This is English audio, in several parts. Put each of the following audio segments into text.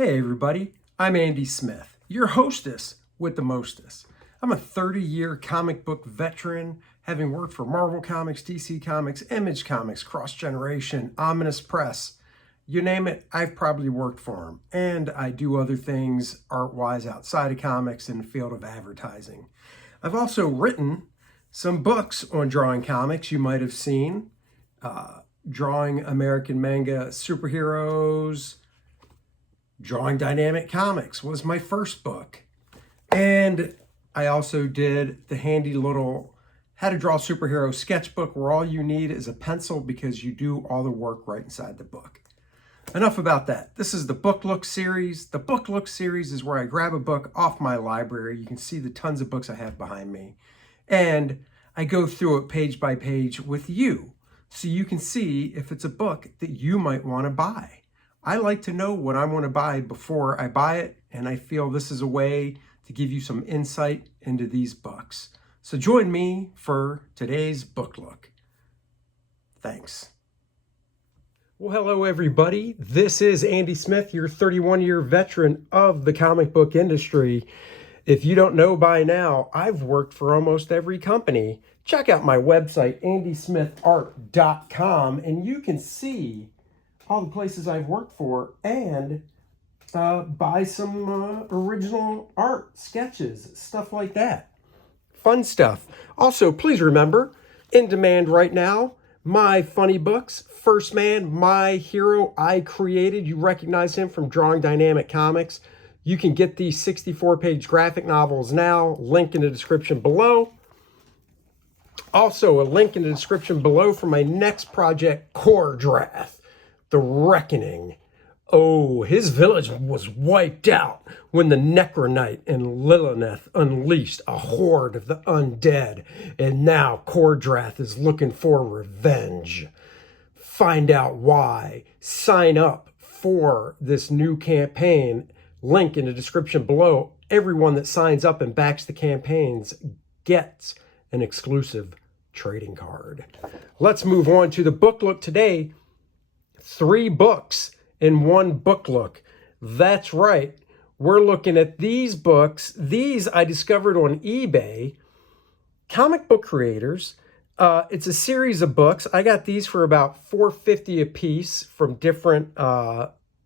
Hey everybody, I'm Andy Smith, your hostess with the mostest. I'm a 30-year comic book veteran, having worked for Marvel Comics, DC Comics, Image Comics, Cross Generation, Ominous Press. You name it, I've probably worked for them. And I do other things art-wise outside of comics in the field of advertising. I've also written some books on drawing comics you might have seen. Drawing American manga superheroes, Drawing Dynamic Comics was my first book. And I also did the handy little How to Draw Superhero sketchbook where all you need is a pencil because you do all the work right inside the book. Enough about that. This is the Book Look series. The Book Look series is where I grab a book off my library. You can see the tons of books I have behind me. And I go through it page by page with you so you can see if it's a book that you might want to buy. I like to know what I want to buy before I buy it, and I feel this is a way to give you some insight into these books. So join me for today's book look. Thanks. Well, hello everybody. This is Andy Smith, your 31-year veteran of the comic book industry. If you don't know by now, I've worked for almost every company. Check out my website, andysmithart.com, and you can see all the places I've worked for and buy some original art, sketches, stuff like that. Fun stuff. Also, please remember, in demand right now, my funny books. First Man, my hero I created. You recognize him from Drawing Dynamic Comics. You can get these 64-page graphic novels now. Link in the description below. Also, a link in the description below for my next project, Kor-Drath. The Reckoning. Oh, his village was wiped out when the Necronite and Lilith unleashed a horde of the undead, and now Kor-Drath is looking for revenge. Find out why. Sign up for this new campaign. Link in the description below. Everyone that signs up and backs the campaigns gets an exclusive trading card. Let's move on to the book look today. 3 books in one book look. That's right. We're looking at these books. These I discovered on eBay. Comic Book Creators. It's a series of books. I got these for about $4.50 a piece from different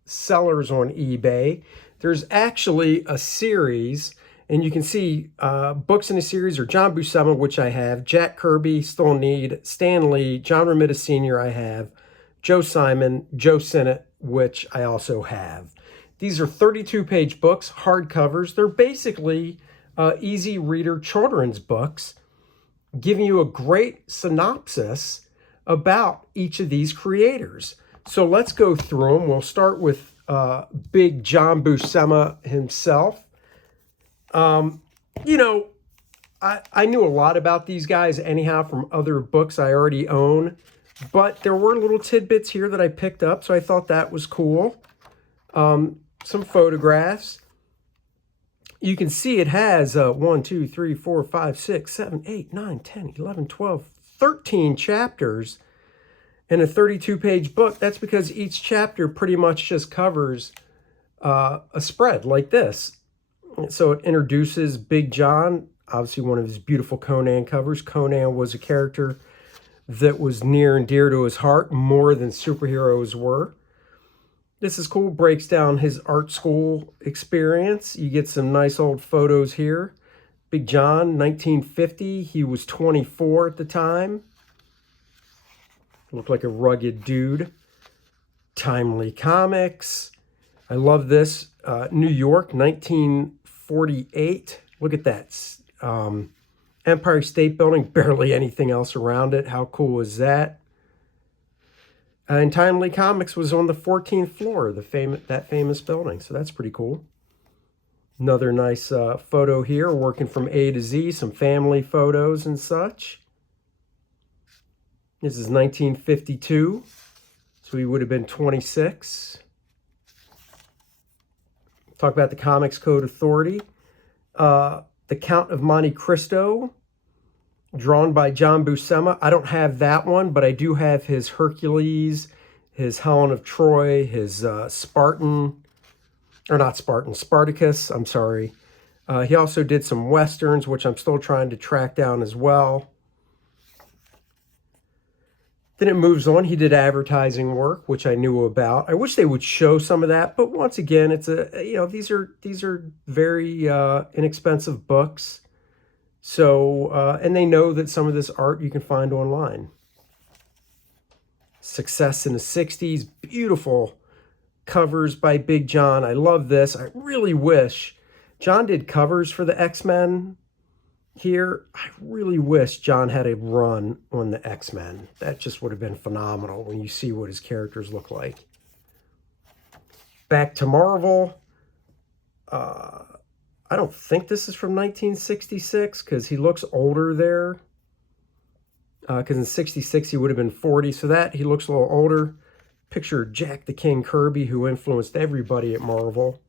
sellers on eBay. There's actually a series, and you can see books in the series are John Buscema, which I have, Jack Kirby, still need, Stan Lee, John Romita Sr. I have, Joe Simon, Joe Sinnott, which I also have. These are 32-page books, hardcovers. They're basically easy reader children's books, giving you a great synopsis about each of these creators. So let's go through them. We'll start with Big John Buscema himself. You know, I knew a lot about these guys anyhow from other books I already own. But there were little tidbits here that I picked up, so I thought that was cool. Some photographs. You can see it has 1, 2, 3, 4, 5, 6, 7, 8, 9, 10, 11, 12, 13 chapters in a 32-page book. That's because each chapter pretty much just covers a spread like this. So it introduces Big John, obviously one of his beautiful Conan covers. Conan was a character that was near and dear to his heart, more than superheroes were. This is cool, breaks down his art school experience. You get some nice old photos here. Big John, 1950, he was 24 at the time. Looked like a rugged dude. Timely Comics. I love this. New York, 1948. Look at that. Empire State Building, barely anything else around it. How cool is that? And Timely Comics was on the 14th floor of that famous building, so that's pretty cool. Another nice photo here, working from A to Z, some family photos and such. This is 1952, so he would have been 26. Talk about the Comics Code Authority. The Count of Monte Cristo, drawn by John Buscema. I don't have that one, but I do have his Hercules, his Helen of Troy, his Spartan, or not Spartan, Spartacus, I'm sorry. He also did some Westerns, which I'm still trying to track down as well. Then it moves on. He did advertising work, which I knew about. I wish they would show some of that, but once again, it's these are very inexpensive books. So and they know that some of this art you can find online. Success in the 60s, beautiful covers by Big John. I love this. I really wish John did covers for the X-Men here. I really wish John had a run on the X-Men. That just would have been phenomenal when you see what his characters look like. Back to Marvel. I don't think this is from 1966 because he looks older there. Because in 66 he would have been 40, so that he looks a little older. Picture Jack the King Kirby, who influenced everybody at Marvel.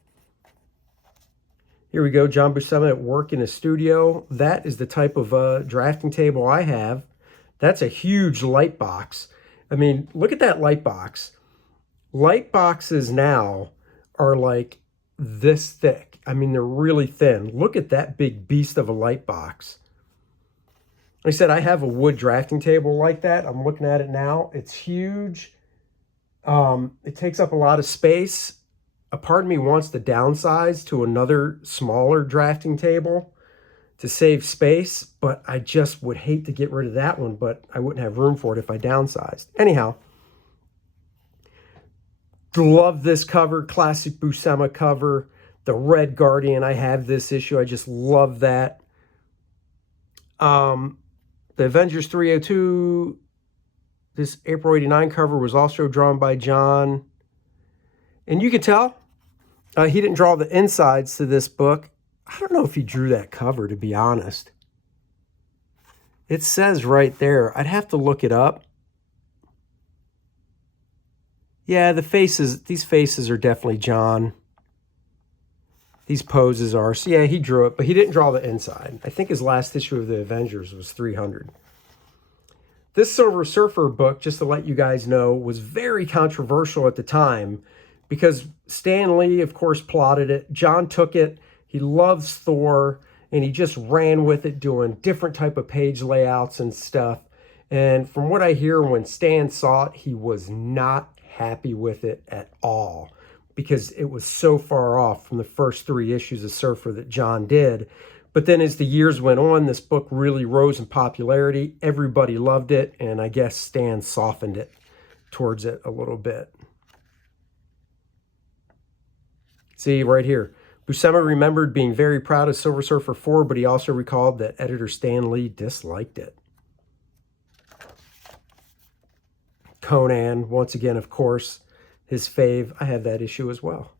Here we go, John Buscema at work in his studio. That is the type of drafting table I have. That's a huge light box. I mean, look at that light box. Light boxes now are like this thick. I mean, they're really thin. Look at that big beast of a light box. Like I said, I have a wood drafting table like that. I'm looking at it now. It's huge. It takes up a lot of space. A part of me wants to downsize to another smaller drafting table to save space, but I just would hate to get rid of that one, but I wouldn't have room for it if I downsized. Anyhow, love this cover, classic Buscema cover. The Red Guardian, I have this issue. I just love that. The Avengers 302, this April 89 cover was also drawn by John. And you can tell he didn't draw the insides to this book. I don't know if he drew that cover, to be honest. It says right there. I'd have to look it up. Yeah, the faces, these faces are definitely John. These poses are. So yeah, he drew it, but he didn't draw the inside. I think his last issue of the Avengers was 300. This Silver Surfer book, just to let you guys know, was very controversial at the time because Stan Lee, of course, plotted it. John took it. He loves Thor, and he just ran with it, doing different type of page layouts and stuff. And from what I hear, when Stan saw it, he was not happy with it at all, because it was so far off from the first 3 issues of Surfer that John did. But then as the years went on, this book really rose in popularity. Everybody loved it, and I guess Stan softened it towards it a little bit. See, right here. Buscema remembered being very proud of Silver Surfer 4, but he also recalled that editor Stan Lee disliked it. Conan, once again, of course, his fave. I have that issue as well.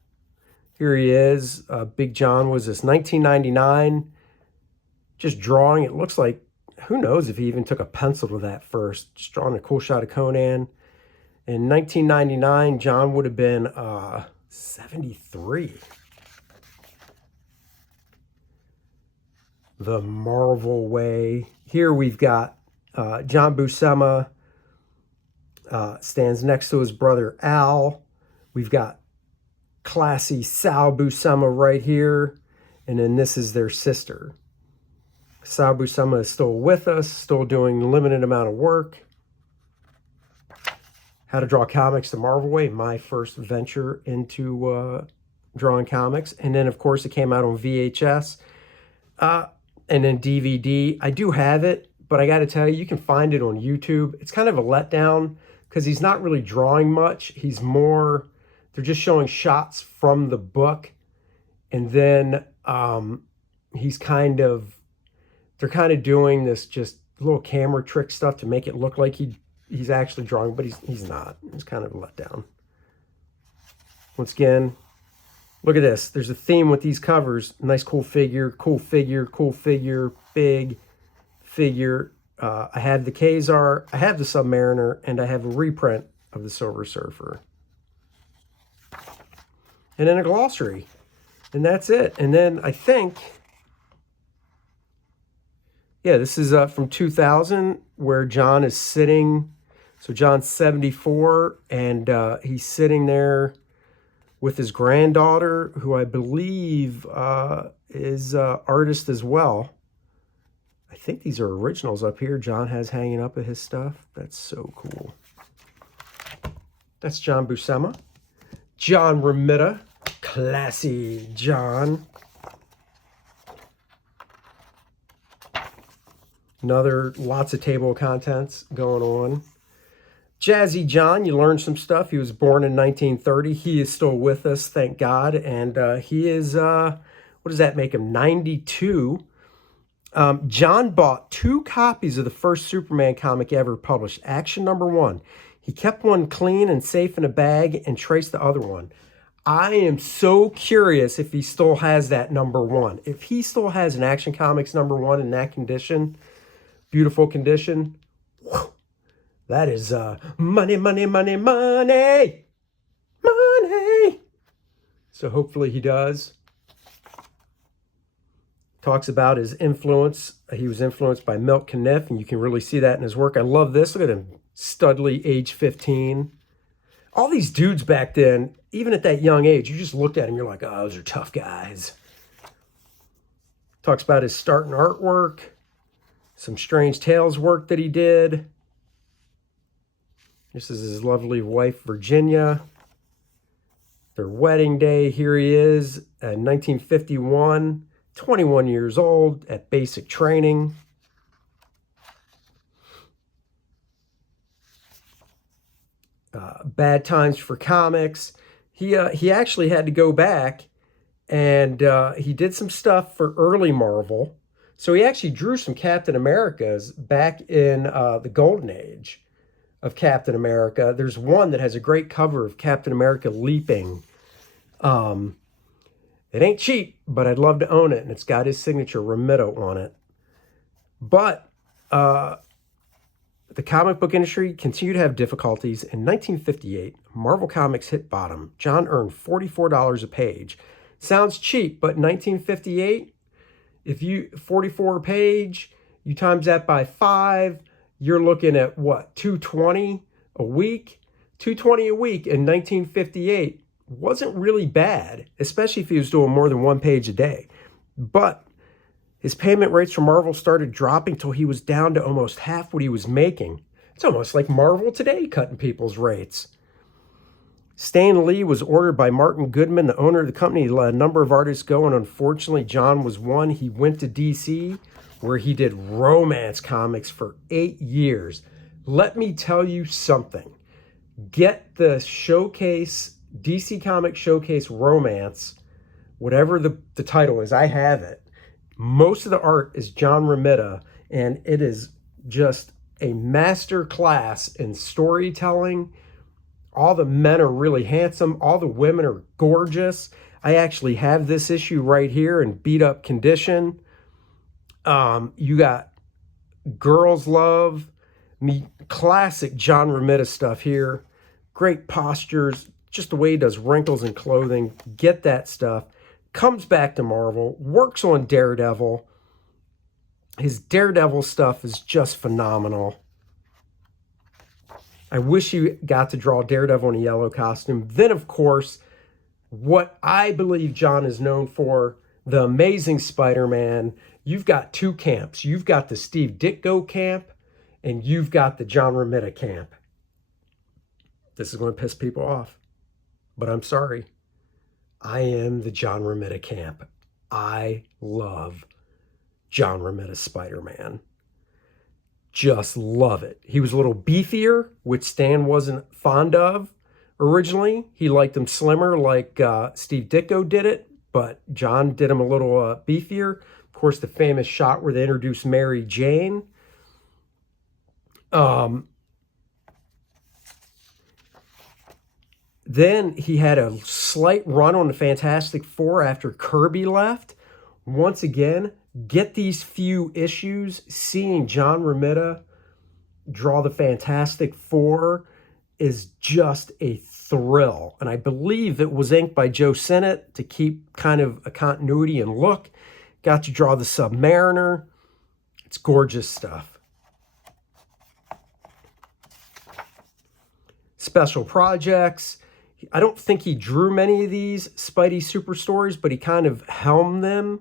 Here he is. Big John was this 1999. Just drawing. It looks like, who knows if he even took a pencil to that first. Just drawing a cool shot of Conan. In 1999, John would have been 73. The Marvel Way. Here we've got John Buscema. Stands next to his brother Al. We've got classy Sal Buscema right here. And then this is their sister. Sal Buscema is still with us, still doing a limited amount of work. How to Draw Comics the Marvel Way, my first venture into drawing comics. And then, of course, it came out on VHS and then DVD. I do have it, but I got to tell you, you can find it on YouTube. It's kind of a letdown because he's not really drawing much. He's more, they're just showing shots from the book. And then he's kind of, they're kind of doing this just little camera trick stuff to make it look like he's actually drawing, but he's not. It's kind of a letdown. Once again, look at this. There's a theme with these covers. Nice, cool figure, cool figure, cool figure, big figure. I have the Khazar, I have the Submariner, and I have a reprint of the Silver Surfer. And then a glossary. And that's it. And then I think, yeah, this is from 2000, where John is sitting. So John's 74, and he's sitting there with his granddaughter, who I believe is an artist as well. I think these are originals up here John has hanging up of his stuff. That's so cool. That's John Buscema. John Romita. Classy John. Lots of table of contents going on. Jazzy John, you learned some stuff. He was born in 1930. He is still with us, thank God. And he is, what does that make him, 92. John bought 2 copies of the first Superman comic ever published, Action #1. He kept one clean and safe in a bag and traced the other one. I am so curious if he still has that #1. If he still has an Action Comics #1 in that condition, beautiful condition, whew, that is money, money, money, money, money. So hopefully he does. Talks about his influence. He was influenced by Milt Caniff, and you can really see that in his work. I love this. Look at him, Studley, age 15. All these dudes back then, even at that young age, you just looked at him, you're like, oh, those are tough guys. Talks about his start in artwork, some Strange Tales work that he did. This is his lovely wife, Virginia. Their wedding day, here he is in 1951, 21 years old at basic training. Bad times for comics. He actually had to go back and he did some stuff for early Marvel. So he actually drew some Captain Americas back in the golden age of Captain America. There's one that has a great cover of Captain America leaping. It ain't cheap, but I'd love to own it. And it's got his signature, Romita, on it. But the comic book industry continued to have difficulties. In 1958, Marvel Comics hit bottom. John earned $44 a page. Sounds cheap, but in 1958, if you 44 a page, you times that by 5, you're looking at what, $220 a week? $220 a week in 1958 wasn't really bad, especially if he was doing more than 1 page a day. But his payment rates from Marvel started dropping till he was down to almost half what he was making. It's almost like Marvel today cutting people's rates. Stan Lee was ordered by Martin Goodman, the owner of the company, to let a number of artists go, and unfortunately John was one. He went to DC, where he did romance comics for 8 years. Let me tell you something. Get the Showcase, DC Comics Showcase Romance, whatever the title is, I have it. Most of the art is John Romita, and it is just a master class in storytelling. All the men are really handsome. All the women are gorgeous. I actually have this issue right here in beat up condition. You got Girls Love, classic John Romita stuff here. Great postures, just the way he does wrinkles in clothing. Get that stuff. Comes back to Marvel, works on Daredevil. His Daredevil stuff is just phenomenal. I wish you got to draw Daredevil in a yellow costume. Then, of course, what I believe John is known for, the Amazing Spider-Man. You've got 2 camps. You've got the Steve Ditko camp, and you've got the John Romita camp. This is going to piss people off, but I'm sorry. I am the John Romita camp. I love John Romita's Spider-Man. Just love it. He was a little beefier, which Stan wasn't fond of originally. He liked him slimmer like Steve Ditko did it, but John did him a little beefier. Of course, the famous shot where they introduced Mary Jane. Then he had a slight run on the Fantastic Four after Kirby left. Once again, get these few issues. Seeing John Romita draw the Fantastic Four is just a thrill. And I believe it was inked by Joe Sinnott to keep kind of a continuity and look. Got to draw the Submariner. It's gorgeous stuff. Special projects. I don't think he drew many of these Spidey Super Stories, but he kind of helmed them.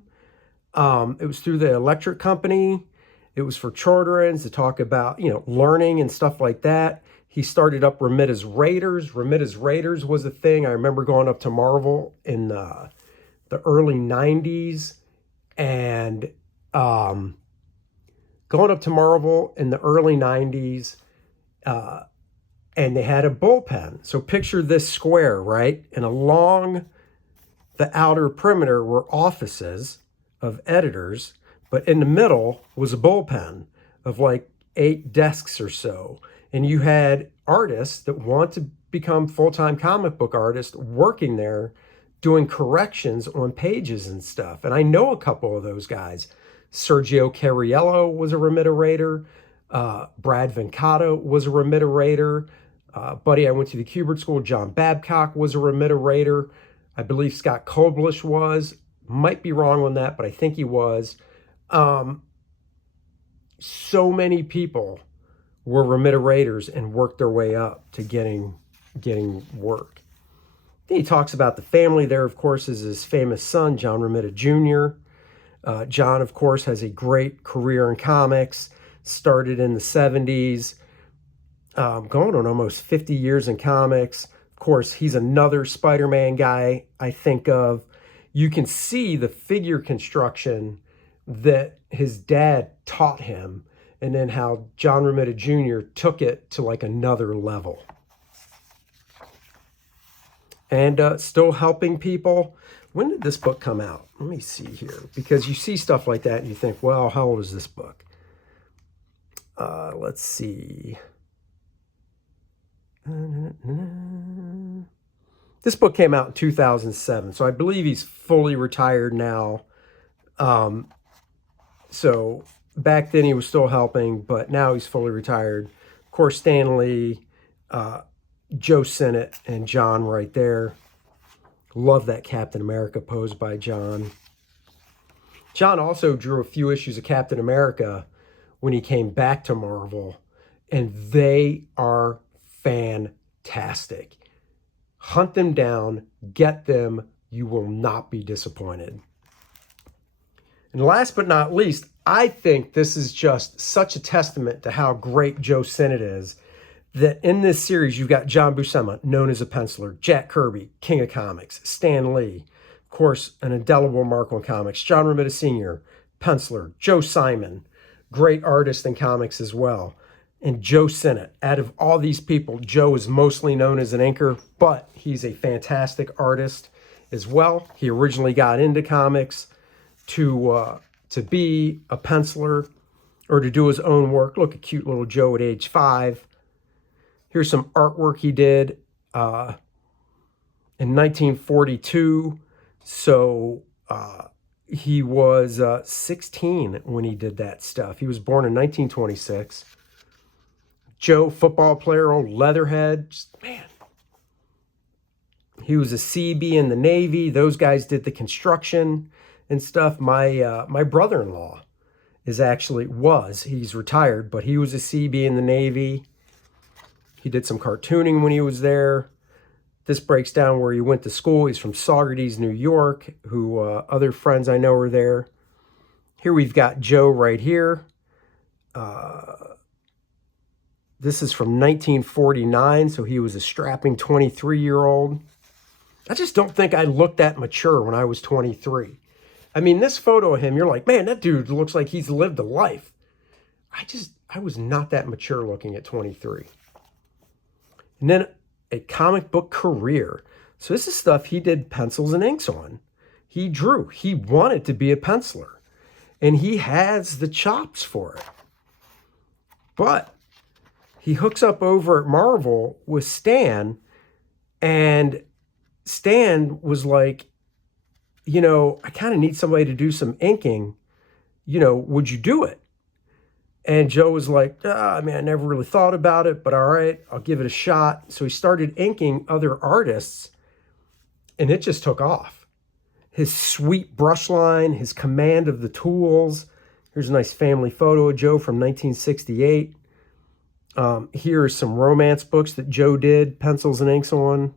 It was through the electric company. It was for children to talk about, learning and stuff like that. He started up Romita's Raiders. Romita's Raiders was a thing. I remember going up to Marvel in the early 90s and going up to Marvel in the early 90s and they had a bullpen. So picture this square, right? And along the outer perimeter were offices of editors, but in the middle was a bullpen of like 8 desks or so. And you had artists that want to become full-time comic book artists working there, doing corrections on pages and stuff. And I know a couple of those guys. Sergio Cariello was a Romita Raider. Brad Vencato was a Romita Raider. Buddy I went to the Kubert School, John Babcock, was a Romita Raider. I believe Scott Koblish was. Might be wrong on that, but I think he was. So many people were Romita Raiders and worked their way up to getting work. Then he talks about the family. There, of course, is his famous son, John Romita Jr. John, of course, has a great career in comics. Started in the 70s, going on almost 50 years in comics. Of course, he's another Spider-Man guy I think of. You can see the figure construction that his dad taught him, and then how John Romita Jr. took it to like another level. And still helping people. When did this book come out? Let me see here. Because you see stuff like that and you think, well, how old is this book? Let's see. This book came out in 2007. So I believe he's fully retired now. So back then he was still helping, but now he's fully retired. Of course, Stan Lee, Joe Sinnott, and John right there. Love that Captain America pose by John. John also drew a few issues of Captain America when he came back to Marvel, and they are fantastic. Hunt them down, get them, you will not be disappointed. And last but not least, I think this is just such a testament to how great Joe Sinnott is, that in this series, you've got John Buscema, known as a penciler, Jack Kirby, King of Comics, Stan Lee, of course, an indelible mark on comics, John Romita Sr., penciler, Joe Simon, great artist in comics as well, and Joe Sinnott. Out of all these people, Joe is mostly known as an inker, but he's a fantastic artist as well. He originally got into comics to be a penciler or to do his own work. Look at cute little Joe at age 5. Here's some artwork he did in 1942. So he was 16 when he did that stuff. He was born in 1926. Joe, football player, old Leatherhead. Just, man. He was a CB in the Navy. Those guys did the construction and stuff. My brother-in-law he's retired, but he was a CB in the Navy. He did some cartooning when he was there. This breaks down where he went to school. He's from Saugerties, New York, who other friends I know are there. Here we've got Joe right here. This is from 1949, so he was a strapping 23-year-old. I just don't think I looked that mature when I was 23. I mean, this photo of him, you're like, man, that dude looks like he's lived a life. I was not that mature looking at 23. And then a comic book career. So this is stuff he did pencils and inks on. He drew. He wanted to be a penciler. And he has the chops for it. But he hooks up over at Marvel with Stan. And Stan was like, I kind of need somebody to do some inking. Would you do it? And Joe was like, I never really thought about it, but all right, I'll give it a shot. So he started inking other artists, and it just took off. His sweet brush line, his command of the tools. Here's a nice family photo of Joe from 1968. Here are some romance books that Joe did pencils and inks on.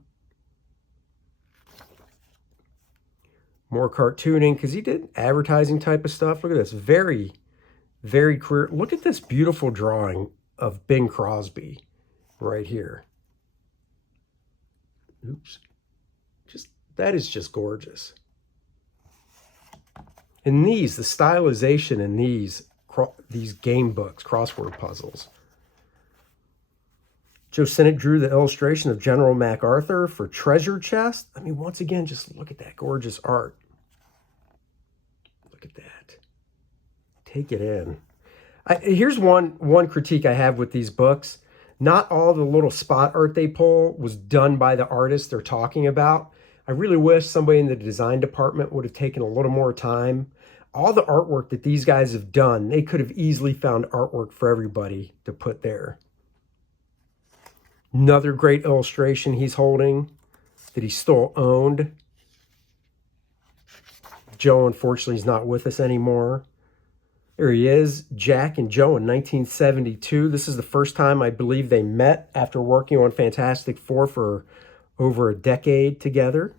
More cartooning, because he did advertising type of stuff. Look at this. Very, very career. Look at this beautiful drawing of Bing Crosby right here. Oops. That is just gorgeous. And the stylization in these game books, crossword puzzles. Joe Sinnott drew the illustration of General MacArthur for Treasure Chest. I mean, once again, just look at that gorgeous art. Look at that. Take it in. Here's one critique I have with these books. Not all the little spot art they pull was done by the artist they're talking about. I really wish somebody in the design department would have taken a little more time. All the artwork that these guys have done, they could have easily found artwork for everybody to put there. Another great illustration he's holding that he still owned. Joe, unfortunately, is not with us anymore. There he is, Jack and Joe in 1972. This is the first time I believe they met after working on Fantastic Four for over a decade together.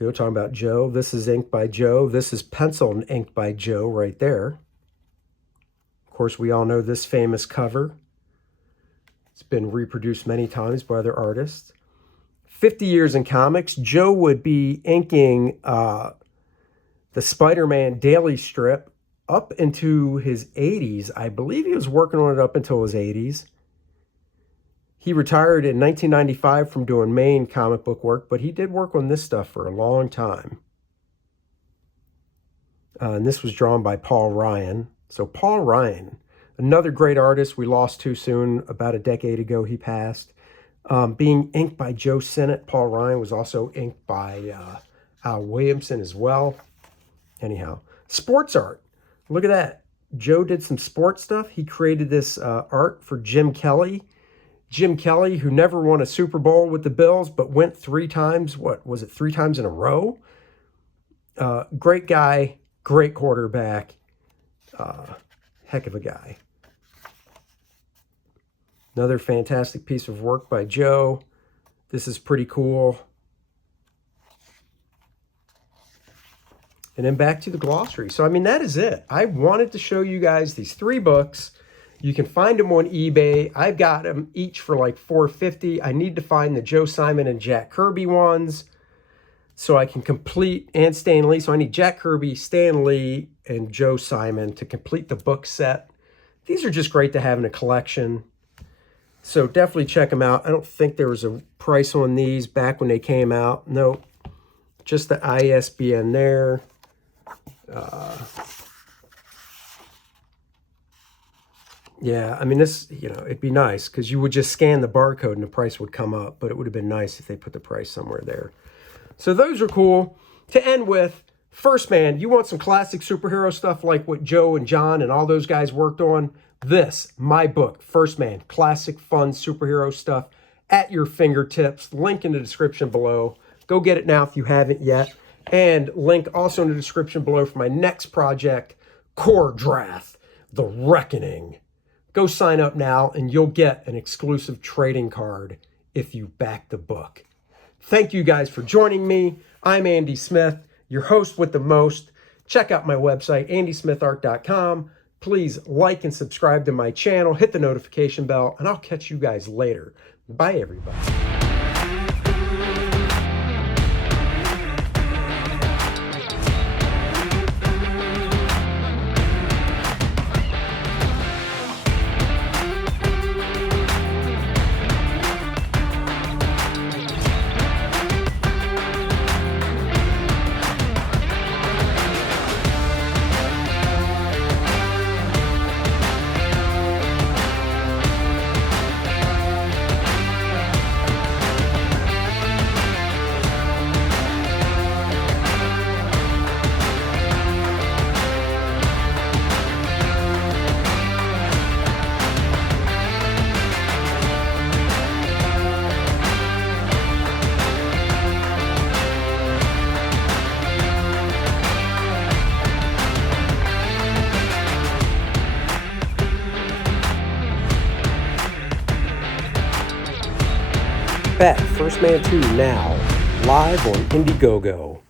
We're talking about Joe. This is inked by Joe. This is pencil and inked by Joe right there. Of course, we all know this famous cover. It's been reproduced many times by other artists. 50 years in comics. Joe would be inking the Spider-Man daily strip up into his 80s. I believe he was working on it up until his 80s. He retired in 1995 from doing main comic book work, but he did work on this stuff for a long time. And this was drawn by Paul Ryan. So Paul Ryan, another great artist we lost too soon. About a decade ago, he passed. Being inked by Joe Sinnott. Paul Ryan was also inked by Al Williamson as well. Anyhow, sports art. Look at that. Joe did some sports stuff. He created this art for Jim Kelly. Jim Kelly, who never won a Super Bowl with the Bills, but went 3 times. What was it? 3 times in a row? Great guy, great quarterback. Heck of a guy. Another fantastic piece of work by Joe. This is pretty cool. And then back to the glossary. So, I mean, that is it. I wanted to show you guys these 3 books. You can find them on eBay. I've got them each for like $4.50. I need to find the Joe Simon and Jack Kirby ones so I can complete, and Stan Lee. So I need Jack Kirby, Stan Lee, and Joe Simon to complete the book set. These are just great to have in a collection. So definitely check them out. I don't think there was a price on these back when they came out. Nope. Just the ISBN there. Yeah, I mean, this, you know, it'd be nice because you would just scan the barcode and the price would come up, but it would have been nice if they put the price somewhere there. So those are cool. To end with, First Man, you want some classic superhero stuff like what Joe and John and all those guys worked on? This, my book, First Man, classic, fun superhero stuff at your fingertips. Link in the description below. Go get it now if you haven't yet. And link also in the description below for my next project, Kor-Drath, The Reckoning. Go sign up now and you'll get an exclusive trading card if you back the book. Thank you guys for joining me. I'm Andy Smith, your host with the most. Check out my website, andysmithart.com. Please like and subscribe to my channel. Hit the notification bell, and I'll catch you guys later. Bye, everybody. Bet First Man 2 now, live on Indiegogo.